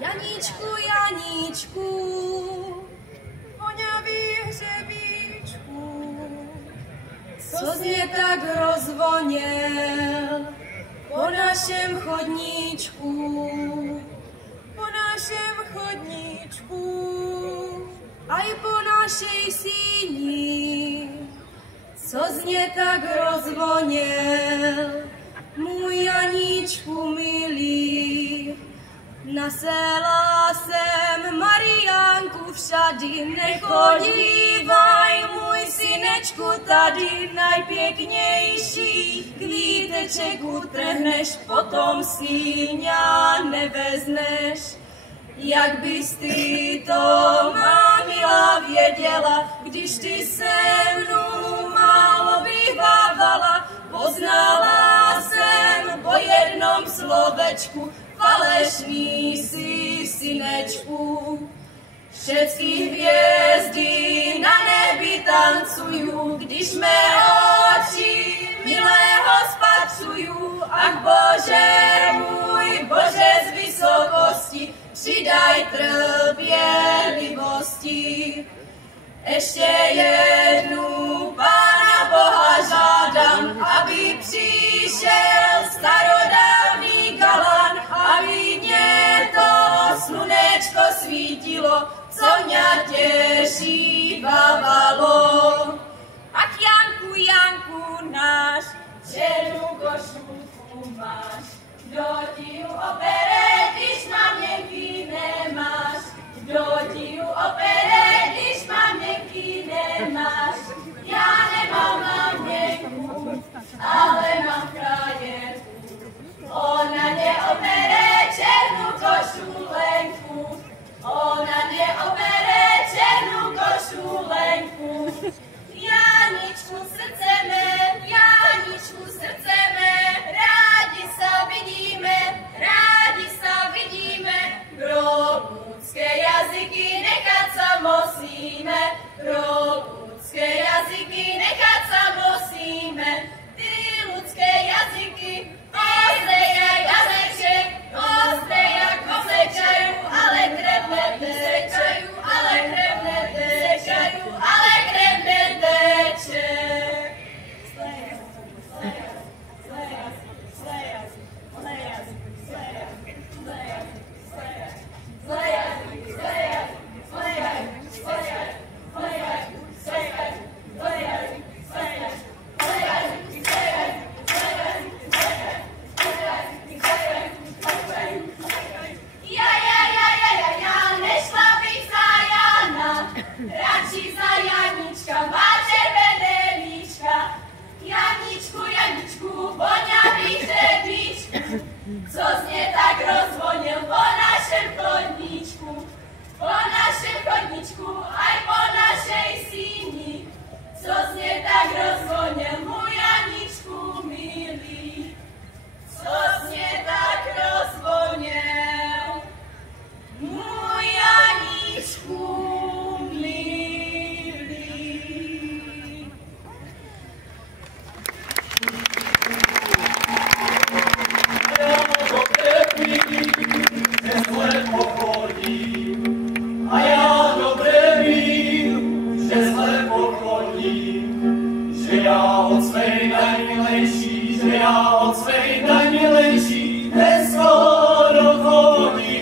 Janíčku, Janíčku, voňavý hřebíčku, co zně tak rozvoněl po našem chodníčku, a i po našej síni, co zně tak rozvoněl, můj Janíčku milý. Nasela jsem Mariánku všady, nechodívaj, můj synečku, tady najpěknější kvíteček utrhneš, potom síňa nevezneš. Jak bys ty to, má milá, věděla, když ty se mnou málo bývávala, poznala jsem po jednom slovečku, falešný si, synečku. Všechny hvězdy na nebi tancují, když mé oči milého spatřuju. Ach Bože můj, Bože z vysokosti, přidaj trpělivosti. Ještě jednu Pána Boha žádám, aby přišel starodávný galan, aby mě to slunečko svítilo, co mě těšívalo. Ach Janku, Janku náš, černou košůvku máš, kdo ti opere, když maměnky nemáš, kdo ti opere, když maměnky nemáš. Já nemám maměnku, ale mám frajerku, ona mě opere černou košulenku, ona mě opere černou košulenku. Janičku, srdce mé, rádi sa vidíme, pro ľudské jazyky nechať sa musíme, pro ľudské jazyky nechať sa musíme, ty ľudské jazyky, ostré jak jazyček, ostré jak posečajú, ale krevné tečajú, ale krevné tečajú, ale krevné teček. Radši za Janíčka má červené líčka. Janičku, Janičku, voňavý hřebíčku, co zně tak rozvonil po našem chodníčku, aj po našej síni, co zně tak rozvonil, můj Janičku milý, co zně tak rozvonil, můj Janičku milý. A já dobře vím, že zle pochodím, že já od svej najmilejší, neskoro chodím.